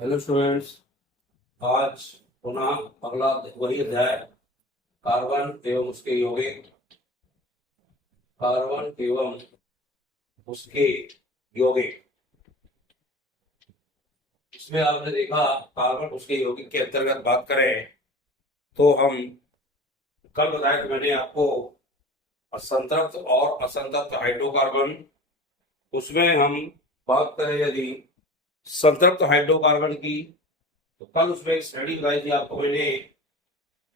Hello students. आज पुनः अगला वही अध्याय कार्बन एवं उसके यौगिक। कार्बन एवं उसके यौगिक। इसमें आपने देखा कार्बन उसके यौगिक के अंतर्गत बात करें तो हम कल बताया कि मैंने आपको असंतृप्त और असंतृप्त हाइड्रोकार्बन। उसमें हम बात करें यदि संतृप्त हाइड्रोकार्बन की तो कल उसमें एक श्रेणी बताई थी आपको मैंने।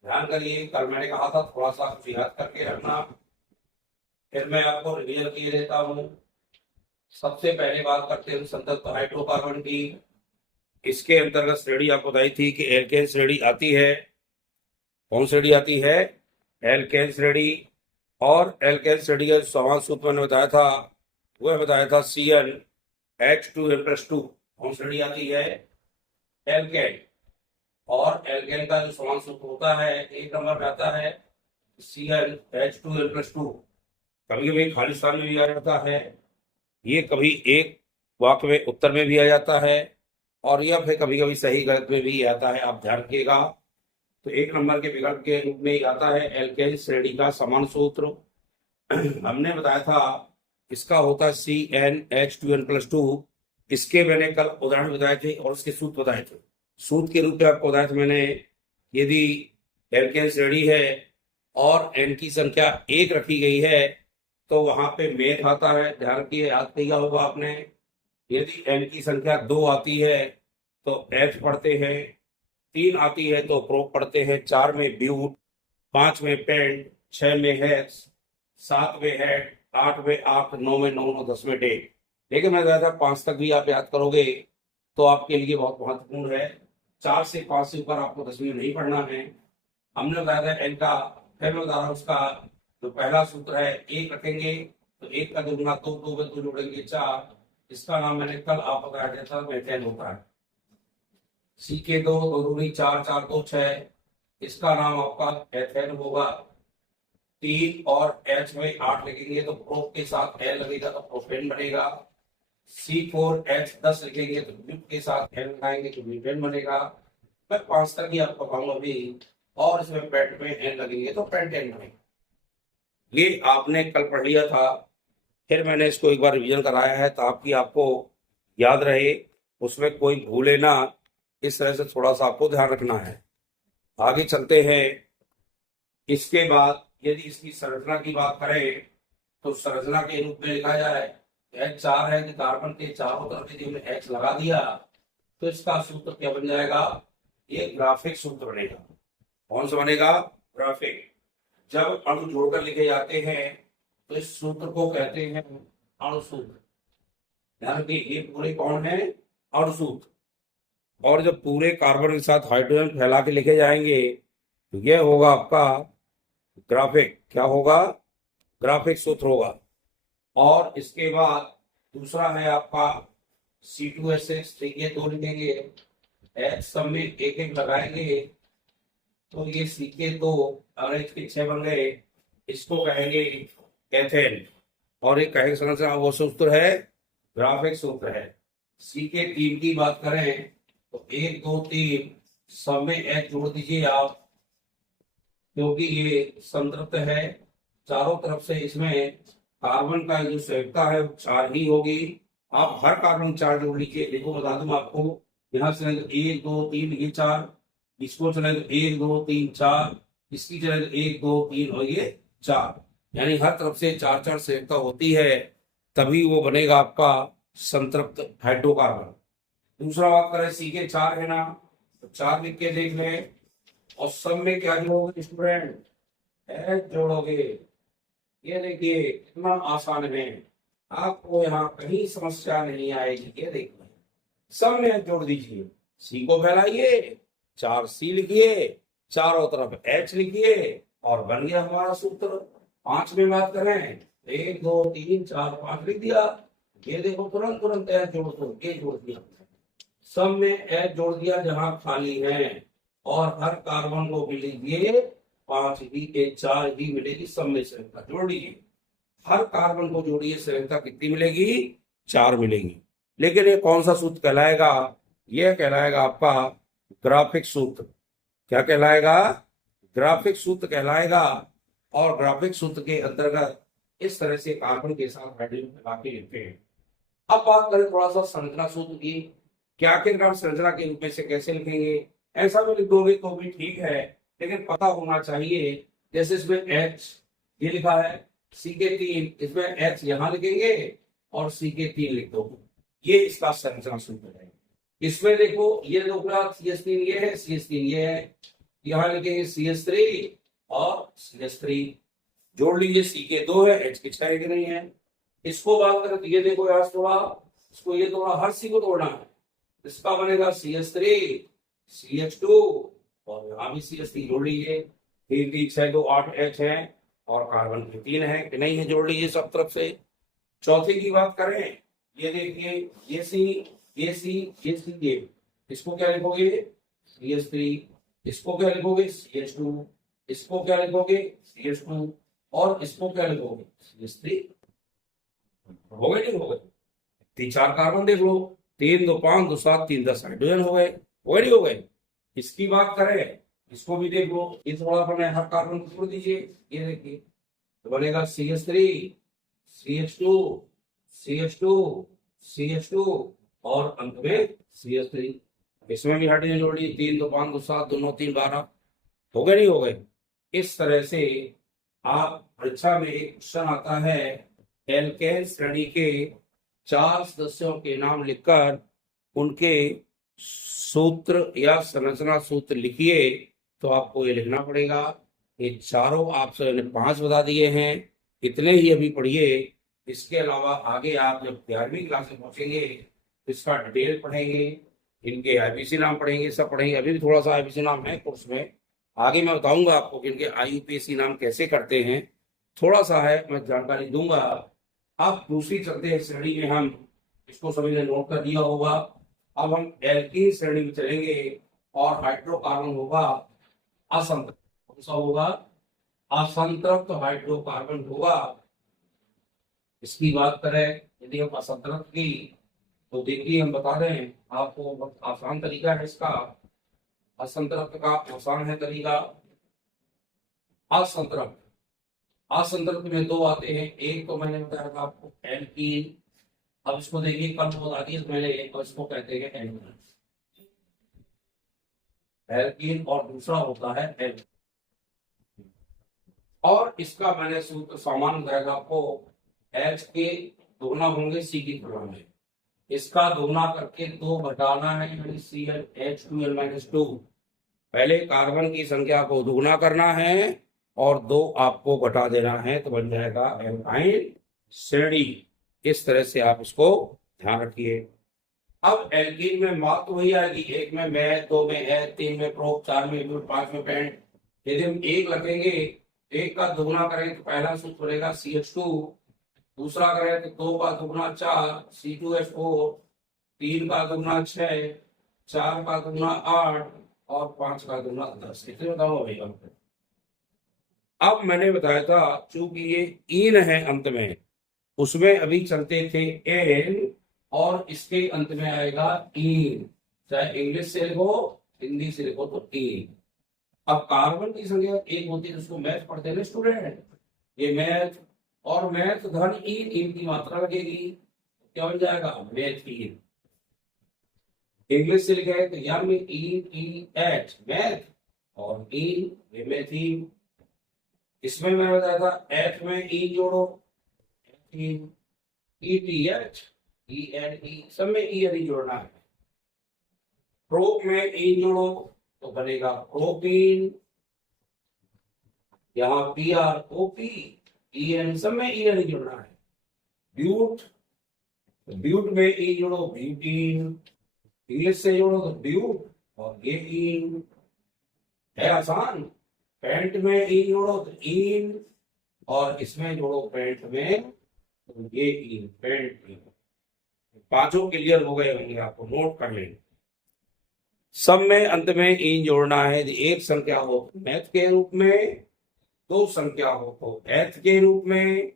ध्यान करिए, कल मैंने कहा था थोड़ा सा कुछ याद करके रखना। फिर मैं आपको रिवीजन किए देता हूँ। सबसे पहले बात करते हैं संतृप्त हाइड्रोकार्बन की। इसके अंतर्गत श्रेणी आपको बताई थी कि एल्केन श्रेणी आती है। कौन श्रेणी आती है? एल्केन श्रेणी। और एल्केन श्रेणी का समान सूत्र मैंने बताया था, वह बताया था CnH2n+2। कौन श्रेणी आती है? एल्केन। और एल्केन का जो समान सूत्र होता है एक नंबर में आता है CnH2n+2। कभी कभी खाली स्थान में भी आ जाता है, ये कभी एक वाक्य में उत्तर में भी आ जाता है, और यह फिर कभी कभी सही गलत में भी आता है। आप ध्यान रखिएगा। तो एक नंबर के विकल्प के रूप में ही आता है एल्केन श्रेणी का समान सूत्र। हमने बताया था इसका होता है CnH2n+2। इसके मैंने कल उदाहरण बताए थे और उसके सूत्र बताए थे। सूत्र के रूप में आपको बताया था मैंने, यदि एल्केन श्रेणी है और n की संख्या 1 रखी गई है तो वहां पे मेथ आता है। ध्यान रखिए, याद किया होगा आपने। यदि n की संख्या 2 आती है तो H पढ़ते हैं, 3 आती है तो प्रो पढ़ते हैं, 4 में ब्यूट, 5 में पेंट, 6 में हेक्स, 7 में हेड, 8 में आर्क, 9 में नॉन और 10 में डेट। लेकिन मैं ज्यादा 5 तक भी आप याद करोगे तो आपके लिए बहुत महत्वपूर्ण है। 4 से 5 से ऊपर आपको 10वीं में नहीं पढ़ना है। हमने बताया था एन का। फिर मैं बता रहा हूँ उसका जो पहला सूत्र है, 1 रखेंगे तो 1 का दुगुना 2, 2 में 2 जोड़ेंगे 4। इसका नाम मैंने कल आपको बताया दिया था, मेथेन होता है। सी के 2, 2 दूनी 4, 4 2 6। इसका नाम आपका एथेन होगा। 3 और H में 8 लिखेंगे तो प्रोप के साथ L लगेगा तो प्रोपेन बनेगा। C4H10 लिखेंगे तो ब्यूट के साथ L लगाएंगे तो ब्यूटेन बनेगा। मैं 5 तक ही आपको बताऊंगा अभी। और इसमें पेंट में N लगेंगे तो पेंटेन बनेगा। ये आपने कल पढ़ लिया था। फिर मैंने इसको एक बार रिवीजन कराया है ताकि आपको याद रहे, उसमें कोई भूले ना। इस तरह से थोड़ा सा आपको ध्यान रखना है। आगे चलते हैं। इसके बाद यदि इसकी संरचना की बात करें तो संरचना के रूप में लिखा जाए H4 है कि कार्बन के चारों तरफ यदि हमने H लगा दिया तो इसका सूत्र क्या बन जाएगा? ये ग्राफिक सूत्र बनेगा। कौन सा बनेगा? ग्राफिक। जब अणु जोड़कर लिखे जाते हैं तो इस सूत्र को कहते हैं अणु सूत्र। ध्यान रखिए, ये पूरे कौन है? अणु सूत्र। और जब पूरे कार्बन के साथ हाइड्रोजन फैला के लिखे जाएंगे तो यह होगा आपका ग्राफिक। क्या होगा? ग्राफिक सूत्र होगा। और इसके बाद दूसरा है आपका C2H6। ये 2 लिखेंगे, H सब में 1 1 लगाएंगे तो ये CK2 अगर इसके 6 बन गए, इसको कहेंगे एथेन। और एक कहेंगे संरचना, वो सूत्र है ग्राफिक सूत्र है। CK3 की बात करें तो 1 2 3 सब में H जोड़ दीजिए आप, क्योंकि ये संतृप्त है। चारों तरफ से इसमें कार्बन का जो संयुक्ता है वो 4 ही होगी। आप हर कार्बन 4 जोड़ लीजिए। देखो बता दूं आपको, यहाँ से 1 2 3 ये 4, इसको चलेगा 1 2 3 4, इसकी चलेगा 1 2 3 और ये 4। यानी हर तरफ से 4 4 संयुक्ता होती है, तभी वो बनेगा आपका संतृप्त हाइड्रोकार्बन। दूसरा बात करें CK4 है ना, तो 4 लिख के देख लें। और सब में क्या जोड़ोगे स्टूडेंट? H जोड़ोगे। ये देखिए कितना आसान है, आपको यहाँ कहीं समस्या नहीं आएगी। ये देखिए सब में H जोड़ दीजिए, C को फैलाइए, 4C लिखिए, चारों तरफ H लिखिए और बन गया हमारा सूत्र। 5 में बात करें 1 2 3 4 5 लिख दिया। ये देखो तुरंत तुरंत H जोड़ दो, ये जोड़ दिया। सब में H जोड़ दिया जहां खाली है, और हर कार्बन को भी लीजिए 5 ही के 4 ही मिलेगी। सब में संख्या जोड़िए, हर कार्बन को जोड़िए, संख्या कितनी मिलेगी? 4 मिलेगी। लेकिन ये कौन सा सूत्र कहलाएगा? यह कहलाएगा आपका ग्राफिक सूत्र। क्या कहलाएगा? ग्राफिक सूत्र कहलाएगा। और ग्राफिक सूत्र के अंतर्गत इस तरह से कार्बन के साथ हाइड्रोजन मिला के लिखते हैं। अब बात करें थोड़ा सा संरचना सूत्र की, क्या आखिरकार संरचना के रूप में से कैसे लिखेंगे? ऐसा भी लिख दोगे तो भी ठीक है, लेकिन पता होना चाहिए। जैसे इसमें H ये लिखा है, CK3, इसमें H यहां लिखेंगे और CK3 लिख दो, ये इसका संरचना सूत्र है। इसमें देखो ये दो CH3 ये है, CH3 ये है, यहां लिखेंगे CH3 और CH3, जोड़ लीजिए, CK2 है, H के 6 के नहीं है। इसको बात करें तो ये देखो यार थोड़ा, इसको ये थोड़ा हर सी को तोड़ना है, इसका बनेगा CH3 CH2 और यहाँ भी CH3, जोड़ लीजिए, 3 3 6 2 8 H है और कार्बन के 3 है कि नहीं है, जोड़ लीजिए सब तरफ से। चौथे की बात करें, ये देखिए ये C ये C ये C ये, इसको क्या लिखोगे? CH3, इसको क्या लिखोगे? CH2, इसको क्या लिखोगे? CH2 और इसको क्या लिखोगे? CH3। हो गए नहीं हो गए? 3 4 कार्बन देख लो, 3 2 5 2 7 3 10 हाइड्रोजन हो गए, हो गए नहीं हो गए? इसकी बात करें, इसको भी देख लो, ये थोड़ा सा हर कार्बन को छोड़ दीजिए, ये देखिए तो बनेगा CH3 CH2 CH2 CH2 और अंत में CH3। इसमें भी हाइड्रोजन जोड़ ली, 3 2 5 2 7 2 9 3 12, हो गए नहीं हो गए? इस तरह से आप परीक्षा में एक क्वेश्चन आता है, एल्केन श्रेणी के 4 सदस्यों के नाम लिखकर उनके सूत्र या संरचना सूत्र लिखिए, तो आपको ये लिखना पड़ेगा। ये चारों आपसे 5 बता दिए हैं, इतने ही अभी पढ़िए। इसके अलावा आगे आप जब 11वीं क्लास में पहुंचेंगे तो इसका डिटेल पढ़ेंगे, इनके IUPAC नाम पढ़ेंगे, सब पढ़ेंगे। अभी भी थोड़ा सा IUPAC नाम है कोर्स में, आगे मैं बताऊंगा आपको कि इनके IUPAC नाम कैसे करते हैं, थोड़ा सा है, मैं जानकारी दूंगा। अब दूसरी चलते हैं श्रेणी में, हम इसको सभी ने नोट कर दिया होगा। अब हम एल्कीन श्रेणी में चलेंगे और हाइड्रोकार्बन होगा असंतृप्त। कौन सा होगा? असंतृप्त हाइड्रोकार्बन होगा। इसकी बात करें यदि हम असंतृप्त की, तो देखिए हम बता रहे हैं आपको, बहुत आसान तरीका है इसका, असंतृप्त का आसान है तरीका। असंतृप्त, असंतृप्त में 2 आते हैं, एक तो मैंने बताया था आपको एल्कीन, अब इसको देखिए कल बता दिया मैंने, एक इसको कहते हैं एल्कीन, एल्कीन और दूसरा होता है एल्कीन। और इसका मैंने सूत्र सामान्य बताया आपको, H के दोगुना होंगे C की तुलना में, इसका दोगुना करके 2 घटाना है, यानी ClH2l-2। पहले कार्बन की संख्या को दोगुना करना है और 2 आपको घटा देना है, तो बन जाएगा एल्काइन श्रेणी। इस तरह से आप इसको ध्यान रखिए। अब एल्कीन में मात्र वही आएगी, 1 में मैथ, 2 में एथ, 3 में प्रोप, 4 में ब्यूट, 5 में पेंट। यदि हम 1 रखेंगे, 1 का दोगुना करेंगे तो पहला सूत्र बनेगा CH2, दूसरा करें तो 2 का दोगुना 4 C2H4, 3 का दोगुना 6, 4 का दोगुना 8 और 5 का दोगुना 10। कितने बताओ भाई? अब मैंने बताया था चूंकि ये इन है अंत में, उसमें अभी चलते थे एन और इसके अंत में आएगा इन, चाहे इंग्लिश से लिखो हिंदी से लिखो तो इन। अब कार्बन की संख्या 1 होती है, उसको मैथ पढ़ते हैं स्टूडेंट, ये मैथ और मैथ धन इन, इन की मात्रा लगेगी, क्या बन जाएगा? Math in. इंग्लिश से लिखा है तो यम इन एच मैथ और इन मैथीन। इसमें मैंने बताया था एच में ई जोड़ो, ETH ENE, सब में ई जोड़ना है। प्रोप में ई जोड़ो तो बनेगा प्रोपीन, यहाँ PROP EN, सब में ई जोड़ना है। ब्यूट, ब्यूट में ई जोड़ो ब्यूटीन, इंग्लिश से जोड़ो तो ब्यूट और ये इन है, आसान। पेंट में ई जोड़ो तो इन और इसमें जोड़ो पेंट में तो ये इन, पेंट इन। पांचों क्लियर हो गए होंगे, आपको नोट कर लेंगे। सब में अंत में इन जोड़ना है, एक संख्या हो तो मैथ के रूप में, 2 संख्या हो तो एथ के रूप में,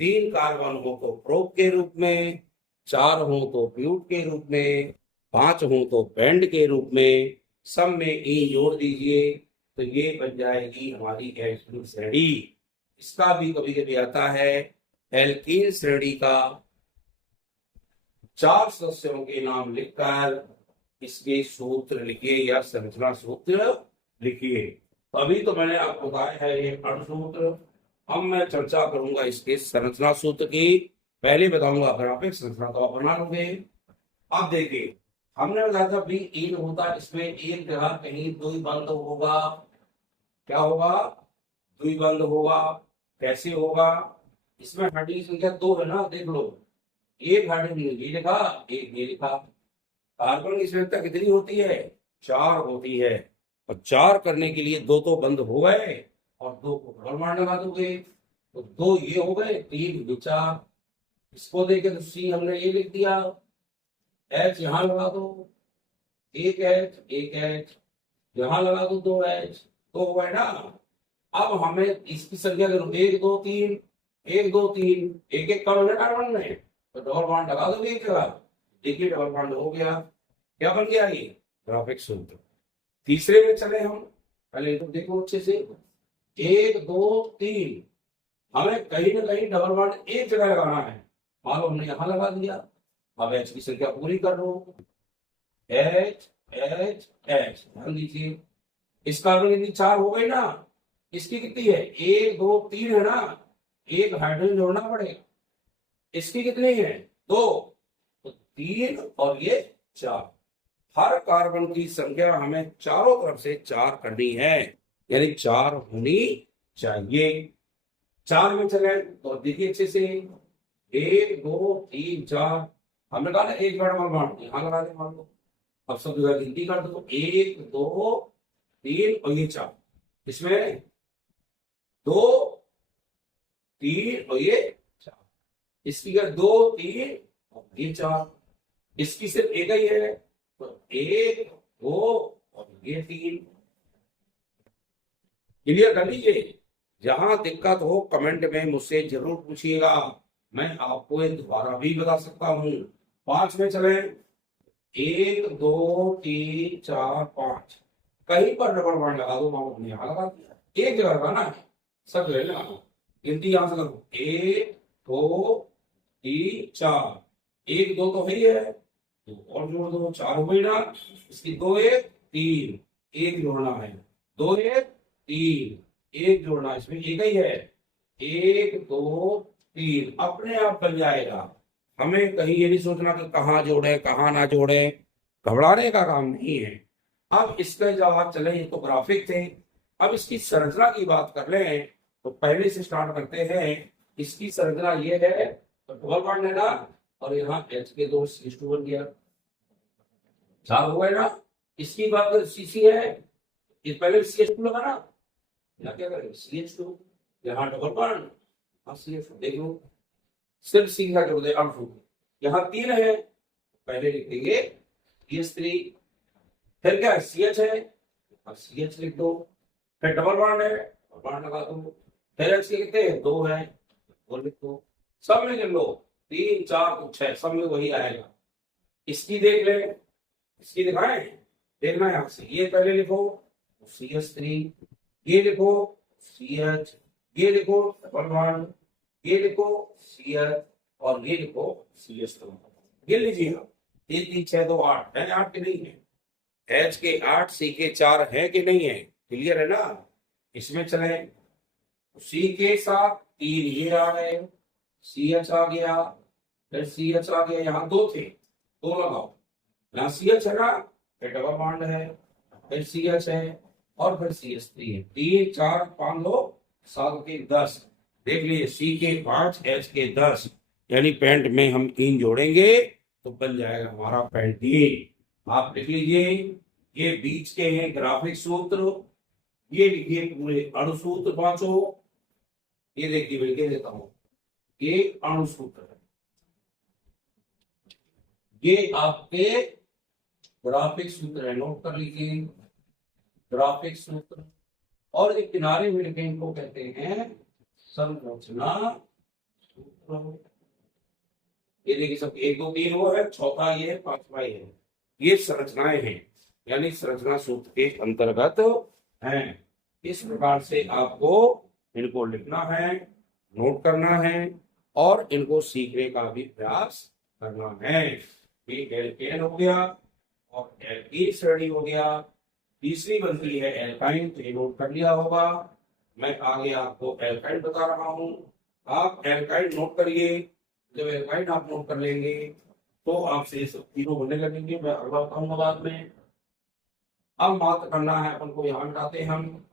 3 कार्बन हो तो प्रोप के रूप में, 4 हो तो ब्यूट के रूप में, 5 हो तो पेंट के रूप में, सब में ई जोड़ दीजिए तो ये बन जाएगी हमारी एल्कीन श्रेणी। इसका भी कभी कभी आता है एल्कीन श्रेणी का 4 सदस्यों के नाम लिखकर इसके सूत्र लिखिए या संरचना सूत्र लिखिए। अभी तो मैंने आपको बताया है ये अणु सूत्र, अब मैं चर्चा करूंगा इसके संरचना सूत्र की। पहले बताऊंगा ग्राफिक संरचना तो आप बना लोगे। अब देखिए हमने बताया था बी इन होता है, इसमें एक जगह कहीं द्विबंध होगा। क्या होगा? द्विबंध होगा। कैसे होगा? इसमें हाइड्रोजन संख्या 2 है ना, देख लो। एक हाइड्रोजन ये लिखा, एक ये लिखा। कार्बन की संख्या कितनी होती है? 4 होती है। और 4 करने के लिए 2 तो बंद हो गए और 2 को डबल बांड लगा दोगे तो 2 ये हो गए, 3 विचार। इसको देखे तो सी हमने ये लिख दिया, एच यहां लगा दो, एक एच यहां लगा दो, 2 एच, तो हो गए ना। अब हमें इसकी संख्या करो 1 2 3, 1 2 3, एक एक करो ना कार्बन में, तो डबल बॉन्ड लगा दोगे एक जगह। देखिए डबल बॉन्ड हो गया। क्या बन गया? ये ग्राफिक सूत्र। तीसरे में चले हम, पहले तो देखो अच्छे से, 1 2 3, हमें कहीं ना कहीं डबल बॉन्ड एक जगह लगाना है। मान लो हमने यहां लगा दिया। अब एच की संख्या पूरी कर लो, एच एच एच। ध्यान दीजिए इस कार्बन की 4 हो गई ना, इसकी कितनी है? 1 2 3 है ना, एक हाइड्रोजन जोड़ना पड़ेगा। इसकी कितनी है? 2, तो 3 और ये 4। हर कार्बन की संख्या हमें चारों तरफ से 4 करनी है, यानी 4 होनी चाहिए। 4 में चले तो देखिए अच्छे से, 1 2 3 4। हमने कहा ना एक बार यहां लगा दे, मान लो। अब सब जगह गिनती कर दो, 1 2 3 और ये 4। इसमें 2 3 और ये 4। इसकी 2 3 और ये 4। इसकी सिर्फ एक ही है, तो 1 2 और ये 3। क्लियर कर लीजिए। जहां दिक्कत हो कमेंट में मुझसे जरूर पूछिएगा, मैं आपको ये दोबारा भी बता सकता हूं। 5 में चले, 1 2 3 4 5, कहीं पर डबल बॉन्ड लगा दो। मामू ने यहां लगा दिया, एक जगह लगाना है, सब जगह लगाना। गिनती यहां से करो, 1 2 3 4, 1 2 तो है ही है, तो और जोड़ दो, 4 हो गई ना। इसकी 2 1 3, एक जोड़ना है, 2 1 3, एक जोड़ना, इसमें एक ही है, 1 2 3, अपने आप बन जाएगा। हमें कहीं ये नहीं सोचना कि कहाँ जोड़े कहाँ ना जोड़े, घबराने का काम नहीं है। अब इसके जब आप चले, ये तो ग्राफिक थे, अब इसकी संरचना की बात कर लें तो पहले से स्टार्ट करते हैं। इसकी संरचना ये है, तो डबल बॉन्ड है ना, और यहाँ एच के 2 CH2 बन गया, 4 हो गए ना। इसकी बात सीसी है, इस पहले CH2 लगा ना, यहाँ क्या करेंगे CH2, यहाँ डबल बॉन्ड, CH2 देख लो, सिर्फ सी का जोड़ दे, यहाँ 3 है, पहले लिख देंगे CH3, फिर क्या CH है, अब CH लिख दो, फिर डबल बॉन्ड है, बॉन्ड लगा दो, फिर H के कितने 2 है, वो लिख दो। सब में लिख लो, 3 4 तो 6, सब में वही आएगा। इसकी देख ले, इसकी दिखाएं, देखना है आपसे। ये पहले लिखो CH3, ये लिखो CH, ये लिखो डबल बॉन्ड, ये लिखो CH और ये लिखो CH2। गिन लीजिए आप, 3 3 6 2 8 है, 8 के नहीं है, H के 8 C के 4 है कि नहीं है? क्लियर है ना। इसमें चले, C के साथ 3 ये आ गए, CH आ गया, फिर CH आ गया, यहाँ 2 थे, 2 लगाओ, यहाँ CH है ना, फिर डबल बॉन्ड है, फिर CH है और फिर CH3 है, 3 4 5 2 7 के 10। देख लीजिए C के 5 H के 10, यानी पेंट में हम 3 जोड़ेंगे तो बन जाएगा हमारा पेंटीन। आप लिख लीजिए, ये बीच के हैं ग्राफिक सूत्र, ये लिखिए पूरे अणु सूत्र 5। ये देखिए मैं लिख देता हूं, ये अणु सूत्र है, ये आपके ग्राफिक सूत्र है, नोट कर लीजिए ग्राफिक सूत्र। और एक किनारे में लिखे, इनको कहते हैं संरचना सूत्र। ये देखिए सब 1 2 3 वो है, चौथा ये है, 5वां ये है। ये संरचनाएं हैं, यानी संरचना सूत्र के अंतर्गत हैं। इस प्रकार से आपको इनको लिखना है, नोट करना है और इनको सीखने का भी प्रयास करना है। एल्केन हो गया और एल्कीन श्रेणी हो गया। तीसरी बनती है एल्काइन, तो ये नोट कर लिया होगा। मैं आगे आपको एल्काइन बता रहा हूं, आप एल्काइन नोट करिए। जब एल्काइन आप नोट कर लेंगे तो आपसे ये सब तीनों बनने लगेंगे, मैं अगला बताऊंगा बाद में। अब मात्र करना है अपन को, यहाँ मिटाते हैं हम,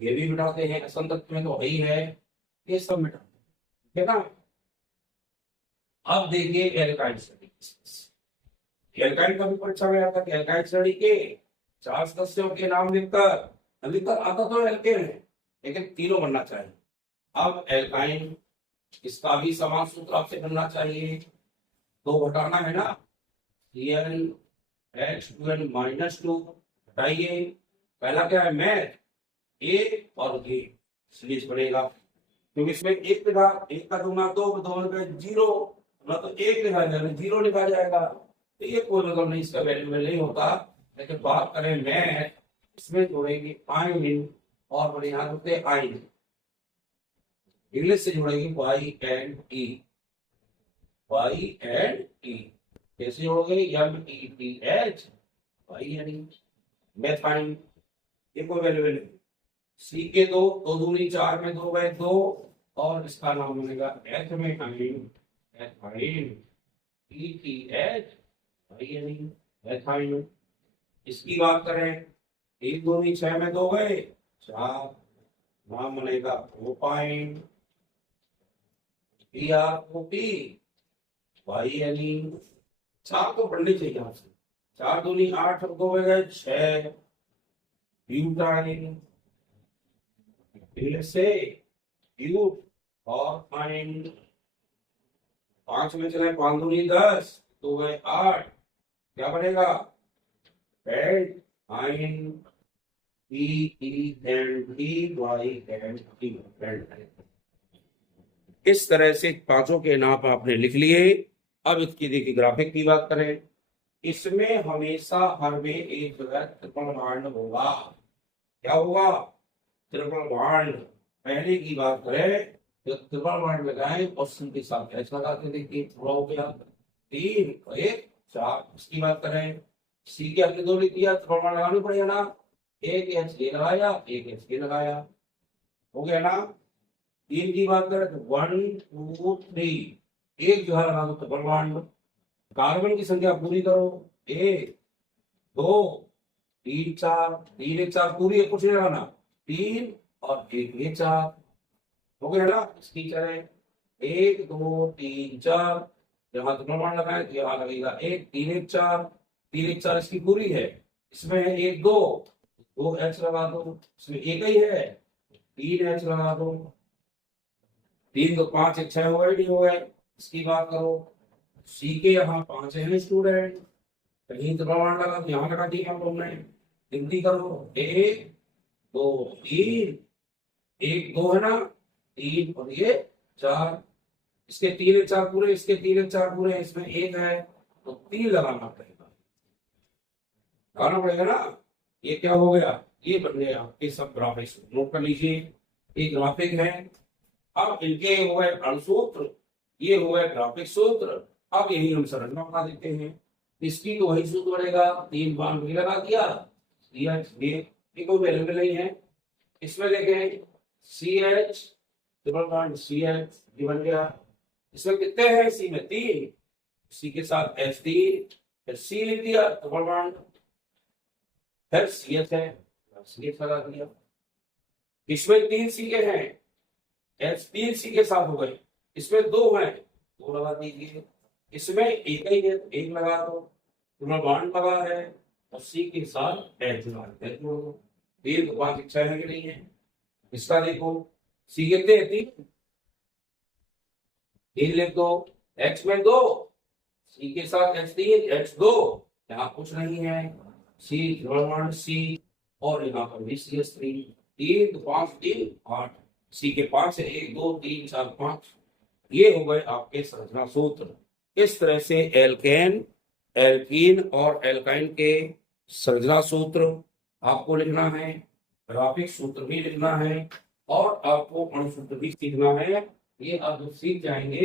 ये भी मिटाते हैं, असंतत में तो वही है, ये सब मिटाते हैं, ठीक है ना। अब देखिए एल्काइन श्रेणी, एल्काइन का भी परीक्षा में आता है। एल्काइन श्रेणी के 4 सदस्यों के नाम लिखकर आता तो एल्केन है, लेकिन तीनों बनना चाहिए। अब एल्काइन, इसका भी समान सूत्र आपसे बनना चाहिए, 2 घटाना है ना, CnH2n -2 हटाइए। पहला क्या है, मैथ, ए और ए, सीरीज बनेगा, क्योंकि इसमें एक लिखा, 1 का 2 ना 2, 2 का 0, ना तो 1 लिखा जाएगा 0 लिखा जाएगा, तो ये कोई मतलब नहीं, इसका वैल्यू नहीं होता। लेकिन बात करें मैथ, इसमें जोड़ेंगे आइन और यहाँ होते आइन, इंग्लिश से जुड़ेगी Y and E, Y and E, कैसे जोड़ोगे, METH, वाई यानी मैथाइन, ये कोई वैल्यू नहीं। सी के 2, 2 दूनी 4 में 2 बाय 2, और इसका नाम बनेगा एथ में एथाइन, ETH, वाई यानी मैथाइन। इसकी बात करें, 1 दूनी 6 में 2 गए 4, नाम बनेगा प्रोपाइन, वाई यानी 4 तो बढ़नी चाहिए यहाँ से, 4 दूनी 8 और 2 गए 6, ब्यूटाइन, से ब्यूट और आइन, 5 में चले 5 दूनी 10, 2 गए 8, क्या बनेगा, पेंट आइन, इस तरह से 5 के नाम आपने लिख लिए। अब इसकी देखिए ग्राफिक की बात करें, इसमें हमेशा हर में एक जगह ट्रिपल बॉन्ड होगा। क्या होगा, ट्रिपल बॉन्ड। पहले की बात करें तो ट्रिपल बॉन्ड लगाए और सी के साथ एच लगाते, देखिए थोड़ा हो गया 3 और 1 4। इसकी बात करें, सी के आपने 2 लिख दिया, ट्रिपल बॉन्ड लगाना पड़ेगा ना, एक एच ए लगाया, एक एच के लगाया, हो गया ना। 3 की बात करें तो 1 2 3, एक जो है लगा दो ट्रिपल बॉन्ड। कार्बन की संख्या पूरी करो, 1 2 3 4, 3 1 4 पूरी है, कुछ नहीं लगाना, 3 और 1 ये 4, हो गया ना। इसकी करें 1 2 3 4, जहां ट्रिपल बॉन्ड लगाए तो यहाँ लगेगा 1 3 1 4, 3 1 4 इसकी पूरी है। इसमें है 1 2 2 एच लगा दो, इसमें एक ही है 3 एच लगा दो, 3 2 5 1 6 हो गए। इसकी बात करो, सी के यहाँ 5 है स्टूडेंट, कहीं तो बॉन्ड लगा तो यहाँ लगा दिया हम लोग ने, गिनती करो 1 2 3, 1 2 है ना, 3 और ये 4, इसके 3 1 4 पूरे, इसके 3 1 4 पूरे, इसमें 1 है तो 3 लगाना पड़ेगा ना। ये क्या हो गया, ये बन गया आपके सब ग्राफिक्स, नोट कर लीजिए, ये ग्राफिक है। अब इनके हो गए अणुसूत्र, ये हो गए ग्राफिक सूत्र। अब यही हम संरचना बना देते हैं, इसकी तो वही सूत्र बनेगा, 3 बाण भी लगा दिया, ये कोई वैल्यू नहीं है। इसमें देखें CH ट्रिपल बॉन्ड CH ये बन गया, इसमें कितने हैं, सी में 3, सी के साथ H3, फिर C लिख दिया ट्रिपल बॉन्ड, फिर CH है, CH लगा दिया। इसमें 3 सी के हैं, H 3 सी के साथ हो गए, इसमें 2 हैं 2 लगा दीजिए, इसमें एक ही है 1 लगा दो, ट्रिपल बॉन्ड लगा है और सी के साथ H लगा दो, 3 तो 5 6 है कि नहीं है। इसका देखो, सी कितने हैं 3 लिख दो, H में 2, सी के साथ H3 H 2, यहाँ कुछ नहीं है, सी ट्रिपल बॉन्ड सी और यहाँ पर भी CH3, 3 तो 5 3 8, सी के 5 है 1 2 3 4 5, ये हो गए आपके संरचना सूत्र। इस तरह से एल्केन एल्कीन और एल्काइन के संरचना सूत्र आपको लिखना है, ग्राफिक सूत्र भी लिखना है और आपको अणु सूत्र भी सीखना है। ये आप जब सीख जाएंगे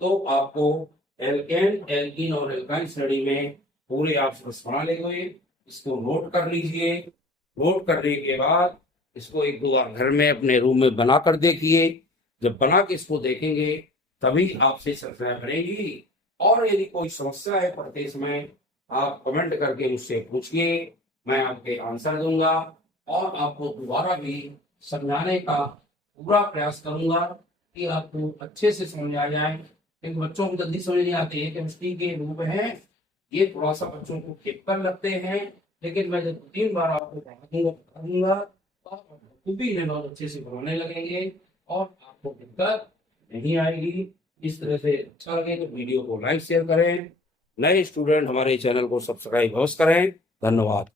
तो आपको एल्केन, एल्कीन और एल्काइन श्रेणी में पूरे आप समझ बना लेंगे। इसको नोट कर लीजिए। नोट करने के बाद इसको एक दो बार घर में अपने रूम में बना कर देखिए। जब बना के इसको देखेंगे तभी आपसे चर्चा करेंगी। और यदि कोई समस्या है पढ़ते समय, आप कमेंट करके मुझसे पूछिए, मैं आपके आंसर दूंगा और आपको दोबारा भी समझाने का पूरा प्रयास करूंगा कि आपको अच्छे से समझ आ जाए। क्योंकि बच्चों को जल्दी समझ नहीं आती है। केमिस्ट्री के रूप हैं, ये थोड़ा सा बच्चों को खेपकर लगते हैं, लेकिन मैं जब 3 बार आपको पढ़ा दूंगा तो आप खुद भी इन्हें बहुत अच्छे से बनाने लगेंगे और आपको दिक्कत नहीं आएगी। इस तरह से अच्छा लगे तो वीडियो को लाइक शेयर करें। नए स्टूडेंट हमारे चैनल को सब्सक्राइब अवश्य करें। धन्यवाद।